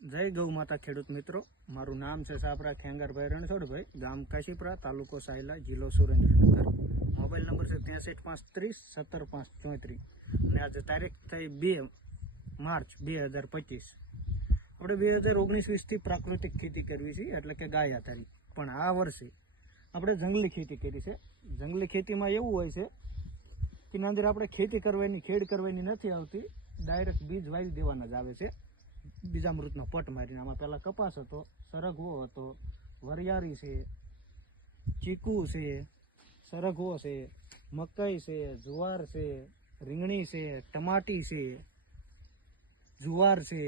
જય ગૌ માતા ખેડૂત મિત્રો, મારું નામ છે સાપરા ખેંગારભાઈ રણછોડભાઈ, ગામ કાશીપરા, તાલુકો સાયલા, જિલ્લો સુરેન્દ્રનગર. મોબાઈલ નંબર છે 63 530 17 5 34 અને આજે તારીખ થઈ 2 માર્ચ 2025. આપણે 2019-20થી પ્રાકૃતિક ખેતી કરવી છે, એટલે કે ગાય આધારિત. પણ આ વર્ષે આપણે જંગલી ખેતી કરી છે. જંગલી ખેતીમાં એવું હોય છે કે એના અંદર આપણે ખેડ કરવાની નથી આવતી, ડાયરેક્ટ બીજ વાવી દેવાના જ આવે છે. બીજામૃતનો પટ મારીને આમાં પહેલાં કપાસ હતો, સરગવો હતો, વરિયાળી છે, ચીકુ છે, સરગવો છે, મકાઈ છે, જુવાર છે, રીંગણી છે, ટમાટી છે, જુવાર છે,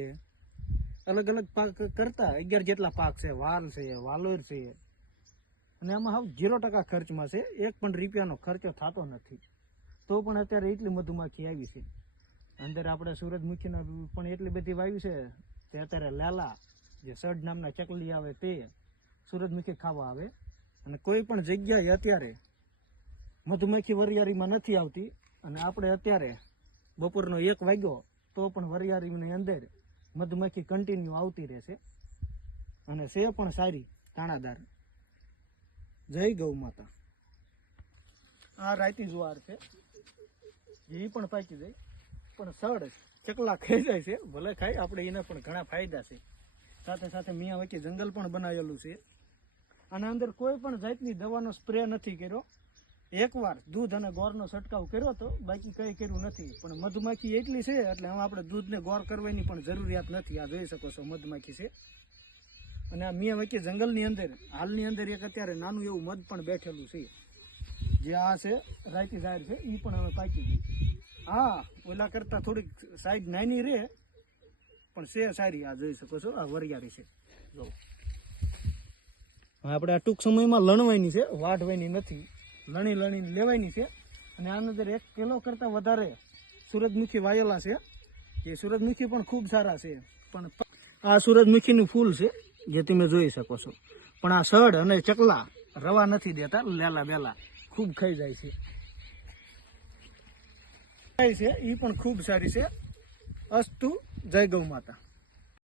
અલગ અલગ પાક કરતા 11 જેટલા પાક છે, વાલ છે, વાલોર છે. અને આમાં હાવ 0% ખર્ચમાં છે, 1 પણ રૂપિયાનો ખર્ચો થતો નથી. તો પણ અત્યારે એટલી મધુમાખી આવી છે. અંદર આપણે સૂરજમુખીના પણ એટલી બધી વાવી છે તે અત્યારે લાલા જે સડ નામના ચકલી આવે તે સૂરજમુખી ખાવા આવે. અને કોઈ પણ જગ્યાએ અત્યારે મધુમક્ખી વરિયાળીમાં નથી આવતી. અને આપણે અત્યારે બપોરનો 1 વાગ્યો તો પણ વરિયાળીની અંદર મધુમક્ખી કન્ટિન્યુ આવતી રહેશે અને છે પણ સારી દાણાદાર. જય ગૌ માતા. આ રાયતી જુવાર છે, એ પણ પાકી જાય, પણ સડ ચકલા ખાઈ જાય છે. ભલે ખાય, આપણે એને પણ ઘણા ફાયદા છે. સાથે સાથે મિયા વચ્ચે જંગલ પણ બનાવેલું છે. આના અંદર કોઈ પણ જાતની દવાનો સ્પ્રે નથી કર્યો. એકવાર દૂધ અને ગોળનો છંટકાવ કર્યો હતો, બાકી કંઈ કર્યું નથી. પણ મધમાખી એટલી છે એટલે હવે આપણે દૂધને ગોળ કરવાની પણ જરૂરિયાત નથી. આ જોઈ શકો છો મધમાખી છે. અને આ મિયા વચ્ચે જંગલની અંદર હાલની અંદર એક અત્યારે નાનું એવું મધ પણ બેઠેલું છે, જે આ છે રાયતી ઝાડ છે, એ પણ હવે પાકી ગઈ. હા, ઓલા કરતા થોડીક સાઈઝ નાની રહે પણ છે સારી. આ જોઈ શકો છો, આ વરિયાળી છે. જો આપણે આ ટૂંક સમયમાં લણવાની છે, વાઢવાની નથી. લણીને લેવાની છે. અને આની અંદર 1 કિલો કરતાં વધારે સૂરજમુખી વાયેલા છે. એ સૂરજમુખી પણ ખૂબ સારા છે. પણ આ સૂરજમુખીનું ફૂલ છે, જે તમે જોઈ શકો છો. પણ આ સડ અને ચકલા રવા નથી દેતા, લેલા બેલા ખૂબ ખાઈ જાય છે. એ પણ ખૂબ સારી છે. અસ્તુ. જય ગૌ માતા.